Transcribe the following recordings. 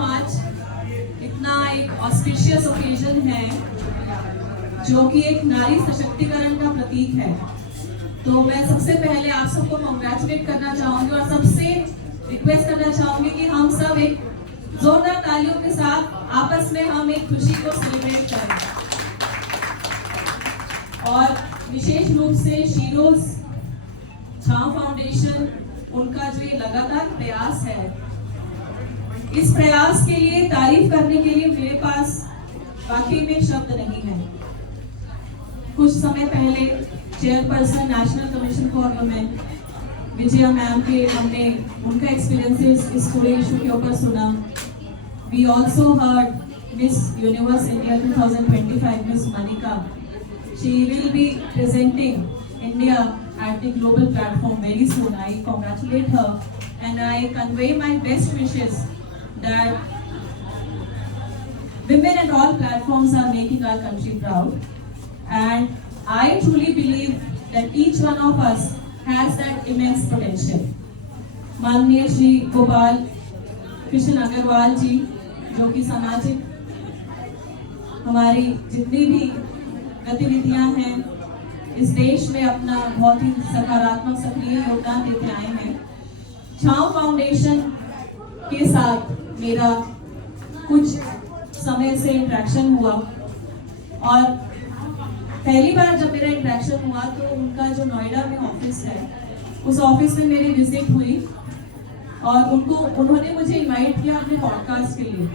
आज इतना एक ऑस्पिशियस ओकेजन है जो कि एक नारी सशक्तिकरण का प्रतीक है, तो मैं सबसे पहले आप सबको कॉन्ग्रेचुलेट करना चाहूंगी और सबसे रिक्वेस्ट करना चाहूंगी कि हम सब एक जोरदार तालियों के साथ आपस में हम एक खुशी को सेलिब्रेट करें। और विशेष रूप से शीरोज छांव फाउंडेशन, उनका जो ये लगातार प्रयास है, इस प्रयास के लिए तारीफ करने के लिए मेरे पास वाकई में शब्द नहीं है। कुछ समय पहले chairperson national commission for women Vijaya ma'am के हमने उनका एक्सपीरियंसेस इस पूरे इशू के ऊपर सुना। We also heard Miss Universe India 2025 Miss Manika, she will be presenting India at the global platform very soon. I congratulate her and I convey my best wishes that women at all platforms are making our country proud, and I truly believe that each one of us has that immense potential. माननीय श्री गोपाल कृष्ण अग्रवाल जी, जो कि सामाजिक हमारी जितनी भी गतिविधियां हैं इस देश में अपना बहुत ही सकारात्मक सक्रिय योगदान देते आए हैं। छांव फाउंडेशन के साथ मेरा कुछ समय से इंटरेक्शन हुआ और पहली बार जब मेरा इंटरेक्शन हुआ तो उनका जो नोएडा में ऑफिस है, उस ऑफिस में मेरी विजिट हुई और उन्होंने मुझे इनवाइट किया अपने पॉडकास्ट के लिए।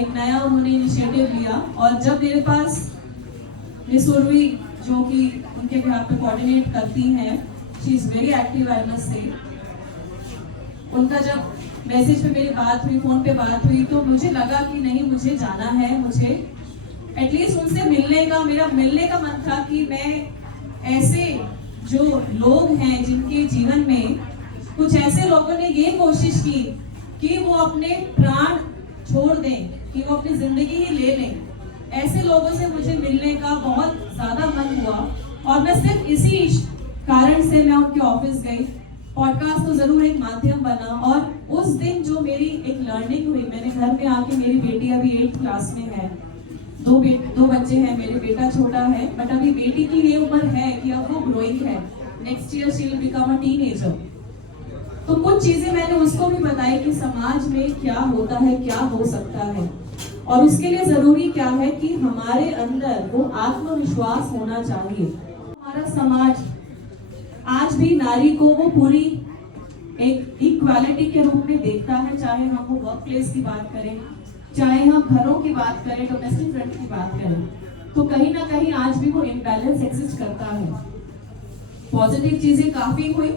एक नया उन्होंने इनिशिएटिव लिया और जब मेरे पास मिस उर्वी, जो कि उनके बिहार पे कोऑर्डिनेट करती हैं, she is very active, I must say, उनका जब मैसेज पे मेरी बात हुई, फोन पे बात हुई, तो मुझे लगा कि नहीं, मुझे जाना है, मुझे एटलीस्ट उनसे मिलने का, मेरा मिलने का मन था कि मैं ऐसे जो लोग हैं जिनके जीवन में कुछ ऐसे लोगों ने ये कोशिश की कि वो अपने प्राण छोड़ दें, कि वो अपनी जिंदगी ही ले लें, ऐसे लोगों से मुझे मिलने का बहुत ज्यादा मन हुआ और मैं सिर्फ इसी कारण से मैं उनके ऑफिस गई। पॉडकास्ट तो जरूर एक माध्यम बना और उस दिन जो मेरी एक लर्निंग हुई, मैंने घर में आके, मेरी बेटी अभी 8th क्लास में है, दो बच्चे हैं, मेरे बेटा छोटा है, बट अभी बेटी की ये उम्र है कि अब वो ग्रोइंग है, next year she will become a teenager. तो कुछ चीजें मैंने उसको भी बताई कि समाज में क्या होता है, क्या हो सकता है, और उसके लिए जरूरी क्या है कि हमारे अंदर वो आत्मविश्वास होना चाहिए। हमारा समाज आज भी नारी को वो पूरी एक इक्वालिटी के रूप में देखता है, चाहे हम वो वर्क प्लेस की बात करें, चाहे हम घरों की बात करें, डोमेस्टिक फ्रंट की बात करें, तो कहीं ना कहीं आज भी वो इम्बैलेंस एग्जिस्ट करता है। पॉजिटिव चीजें काफी हुई,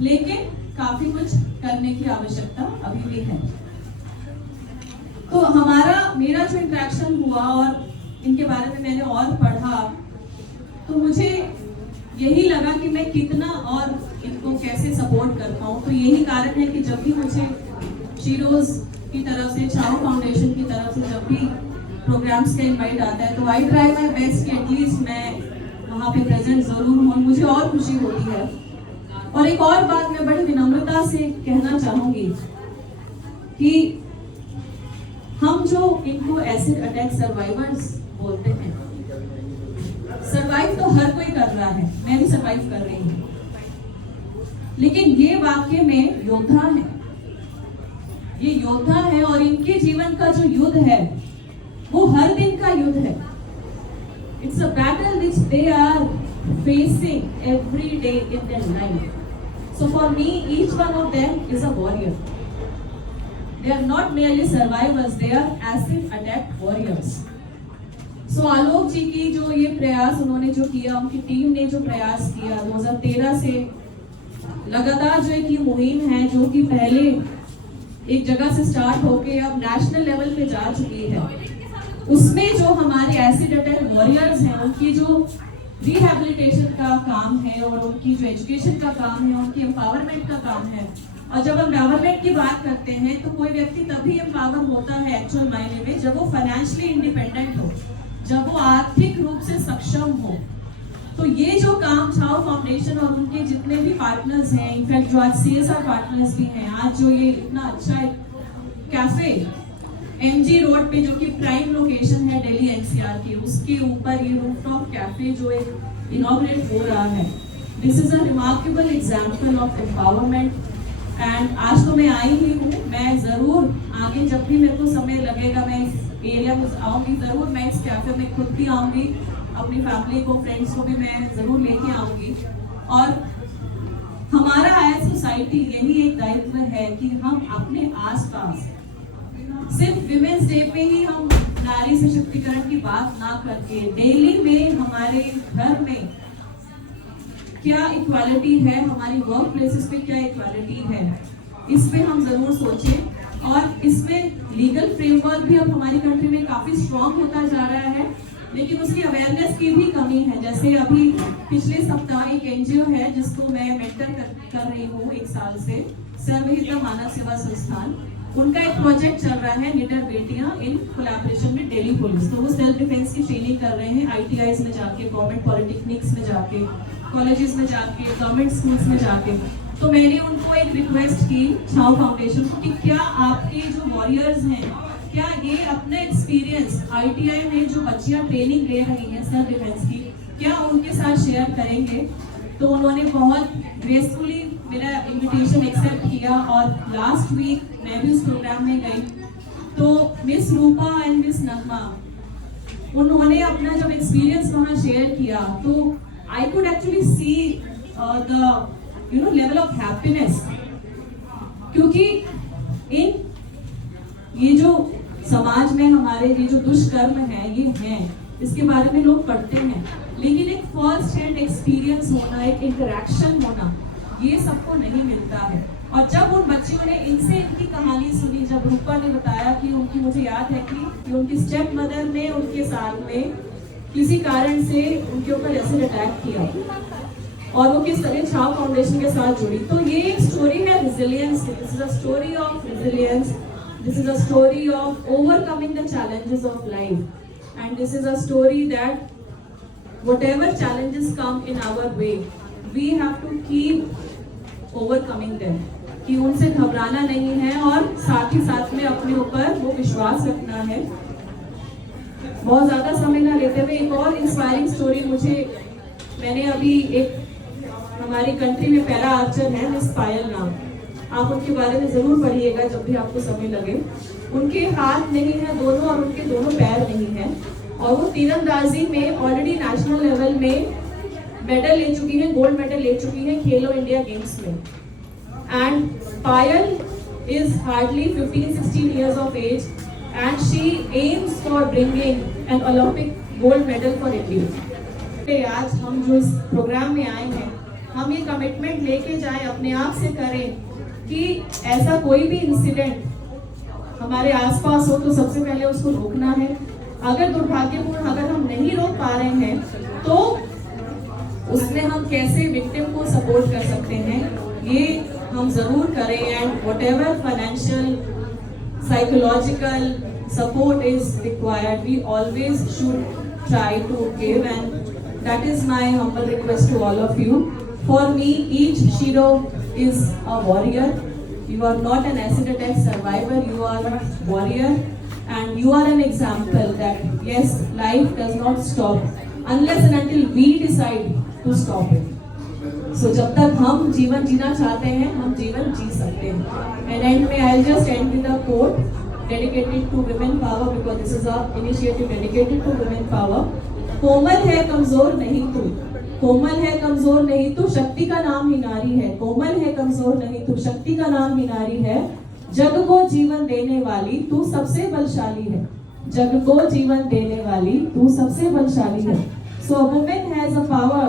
लेकिन काफी कुछ करने की आवश्यकता अभी भी है। तो मेरा जो इंटरेक्शन हुआ और इनके बारे में मैंने और पढ़ा, तो मुझे यही लगा कि मैं कितना और इनको कैसे सपोर्ट कर पाऊँ। तो यही कारण है कि जब भी मुझे शीरोज की तरफ से, छांव फाउंडेशन की तरफ से जब भी प्रोग्राम्स का इनवाइट आता है, तो आई ट्राई माई बेस्ट कि एटलीस्ट मैं वहाँ पे प्रेजेंट जरूर हूँ, मुझे और खुशी होती है। और एक और बात मैं बड़ी विनम्रता से कहना चाहूंगी कि हम जो इनको एसिड अटैक सर्वाइवर्स बोलते हैं, सर्वाइव तो हर कोई कर रहा है, मैं भी सर्वाइव कर रही हूँ, लेकिन ये वाकई में योद्धा है, ये योद्धा है और इनके जीवन का जो युद्ध है वो हर दिन का युद्ध है। It's a battle which they are facing every day in their life. So for me each one of them is a warrior. They are not merely survivors, they are acid attack warriors. So आलोक जी की जो ये प्रयास उन्होंने जो किया, उनकी team ने जो प्रयास किया 2013 से लगातार जो एक ये मुहिम है, जो कि पहले एक जगह से स्टार्ट होके अब नेशनल लेवल पे जा चुकी है, उसमें जो हमारे एसिड अटैक वॉरियर्स हैं, उनकी जो रिहैबिलिटेशन का काम है और उनकी जो एजुकेशन का काम है, उनकी एम्पावरमेंट का काम है। और जब हम एम्पावरमेंट की बात करते हैं तो कोई व्यक्ति तभी एम्पावर होता है एक्चुअल मायने में जब वो फाइनेंशियली इंडिपेंडेंट हो, जब वो आर्थिक रूप से सक्षम हो। तो ये जो काम छांव फाउंडेशन और उनके जितने भी पार्टनर्स हैं, इनफैक्ट जो आज CSR पार्टनर्स भी हैं, आज जो ये इतना अच्छा कैफे एमजी रोड पे, जो कि प्राइम लोकेशन है दिल्ली एनसीआर की, उसके ऊपर ये रूफटॉप कैफे जो एक इनॉग्रेट हो रहा है। This is a remarkable example of empowerment. And आज तो मैं आई ही हूँ, मैं ज़रूर आगे जब भी मेरे को समय लगेगा मैं इस एरिया में आऊँगी, ज़रूर मैं इस कैफे में खुद भी आऊँगी, अपनी फैमिली को, फ्रेंड्स को भी मैं ज़रूर लेके आऊँगी। और हमारा एज सोसाइटी यही एक दायित्व है कि हम अपने आसपास सिर्फ विमेंस डे पे ही हम नारी सशक्तिकरण की बात ना करके डेली में हमारे घर में क्या इक्वालिटी है, हमारी वर्क प्लेसेस पे क्या इक्वालिटी है, इस पे हम जरूर सोचें। और इसमें लीगल फ्रेमवर्क भी अब हमारी कंट्री में काफी स्ट्रॉन्ग होता जा रहा है, लेकिन उसकी अवेयरनेस की भी कमी है। जैसे अभी पिछले सप्ताह एक एनजीओ है जिसको मैं मेंटर कर रही हूँ 1 साल से, सर्वहित मानव सेवा संस्थान, उनका एक प्रोजेक्ट चल रहा है निडर बेटियां इन कोलैबोरेशन में दिल्ली पुलिस। तो वो सेल्फ डिफेंस की ट्रेनिंग कर रहे हैं आईटीआईज में जाके, गवर्नमेंट पॉलिटेक्निक्स में जाके, कॉलेजेस में जाके, गवर्नमेंट स्कूल्स में जाके। तो मैंने उनको एक रिक्वेस्ट की छाव फाउंडेशन को कि क्या आपके जो वॉरियर्स हैं, क्या ये अपना एक्सपीरियंस आईटीआई में जो बच्चियां ट्रेनिंग ले रही हैं सेल्फ डिफेंस की, क्या उनके साथ शेयर करेंगे। तो उन्होंने बहुत ग्रेसफुली मेरा इनविटेशन एक्सेप्ट किया और लास्ट वीक मैं भी उस प्रोग्राम में गई। तो मिस रूपा एंड मिस नगमा, उन्होंने अपना जब एक्सपीरियंस वहाँ शेयर किया तो I could actually see the level of happiness, क्योंकि ये जो समाज में हमारे ये जो दुष्कर्म है ये हैं, इसके बारे में लोग पढ़ते हैं, लेकिन एक फर्स्ट हैंड एक्सपीरियंस होना, एक इंटरेक्शन होना, ये सबको नहीं मिलता है। और जब उन बच्चियों ने इनसे इनकी कहानी सुनी, जब रूपा ने बताया कि उनकी, मुझे याद है कि उनकी स्टेप मदर ने उनके साथ में किसी कारण से उनके ऊपर एसिड अटैक किया और वो किस तरह छाव फाउंडेशन के साथ जुड़ी। तो ये एक स्टोरी है रिजिलियंस की। This is a story of resilience, this is a story of overcoming the challenges of life, and this is a story that whatever challenges come in our way, we have to keep overcoming them, कि उनसे घबराना नहीं है और साथ ही साथ में अपने ऊपर वो विश्वास रखना है। बहुत ज़्यादा समय ना लेते हुए एक और इंस्पायरिंग स्टोरी मैंने अभी एक हमारी कंट्री में पैरा आर्चर है मिस पायल नाम, आप उनके बारे में ज़रूर पढ़िएगा जब भी आपको समय लगे। उनके हाथ नहीं है दोनों और उनके दोनों पैर नहीं है, और वो तीरंदाजी में ऑलरेडी नेशनल लेवल में मेडल ले चुकी है, गोल्ड मेडल ले चुकी है खेलो इंडिया गेम्स में। And Payal is hardly 15-16 years of age and she aims for bringing an Olympic gold medal for India। आज हम जो इस प्रोग्राम में आए हैं, हम ये कमिटमेंट लेके जाएं, अपने आप से करें कि ऐसा कोई भी इंसिडेंट हमारे आसपास हो तो सबसे पहले उसको रोकना है। अगर दुर्भाग्यपूर्ण अगर हम नहीं रोक पा रहे हैं तो उसमें हम कैसे विक्टिम को सपोर्ट कर सकते हैं, ये हम जरूर करें। And whatever financial, psychological support is required, we always should try to give, and that is my humble request to all of you. For me each shero is a warrior, you are not an acid attack survivor, you are a warrior, and you are an example that yes, life does not stop unless and until we decide to stop it. So जब तक हम जीवन जीना चाहते हैं हम जीवन जी सकते हैं। And end में I'll just end with a quote dedicated to women power, because this is a initiative dedicated to women power. कोमल है कमजोर नहीं तू, कोमल है कमजोर नहीं तू, शक्ति का नाम ही नारी है। कोमल है कमजोर नहीं तू, शक्ति का नाम ही नारी है। जग को जीवन देने वाली तू सबसे बलशाली है, जग को जीवन देने वाली तू सबसे बलशाली है। So a woman has a power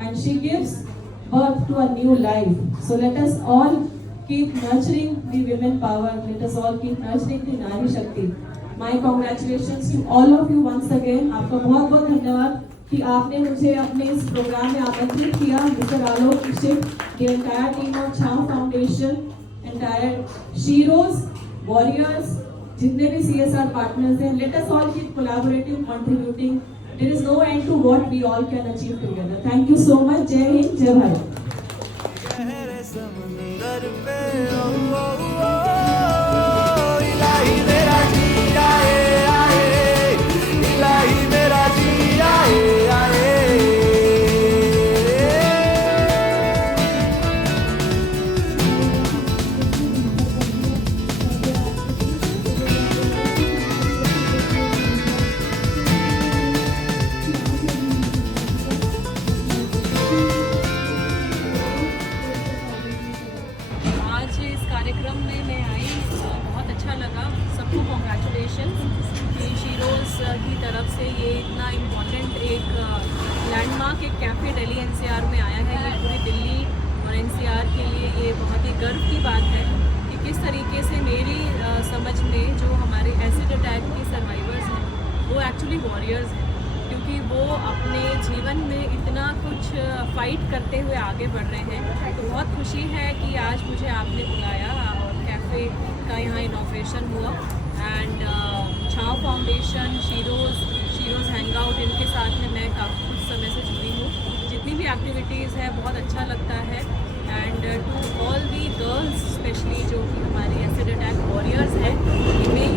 and she gives birth to a new life. So let us all keep nurturing the women power. Let us all keep nurturing the Nari Shakti. My congratulations to all of you once again. आपका बहुत बहुत धन्यवाद कि आपने मुझे अपने इस programme में आमंत्रित किया। Mister Alok Dikshit, the entire team of Chhav Foundation, entire Sheroes, Warriors, जितने भी CSR partners हैं, let us all keep collaborating, contributing. There is no end to what we all can achieve together. Thank you so much. जय हिंद, जय भारत। समंदर पे इलाही मेरा congratulations कि Sheroes की तरफ से ये इतना इम्पोर्टेंट एक लैंडमार्क एक कैफ़े दिल्ली एनसीआर में आया है। ये पूरी दिल्ली और एनसीआर के लिए ये बहुत ही गर्व की बात है कि किस तरीके से मेरी समझ में जो हमारे एसिड अटैक के सर्वाइवर्स हैं वो एक्चुअली वॉरियर्स हैं, क्योंकि वो अपने जीवन में इतना कुछ फाइट करते हुए आगे बढ़ रहे हैं। तो बहुत खुशी है कि आज मुझे आपने बुलाया और कैफ़े का यहाँ इनॉग्रेशन हुआ। एंड छाँव फाउंडेशन, शीरोज़ हैंग आउट, इनके साथ में मैं काफ़ी कुछ समय से जुड़ी हूँ। जितनी भी एक्टिविटीज़ है बहुत अच्छा लगता है। And to all the girls specially जो कि हमारी एसिड अटैक वॉरियर्स हैं, इन्हें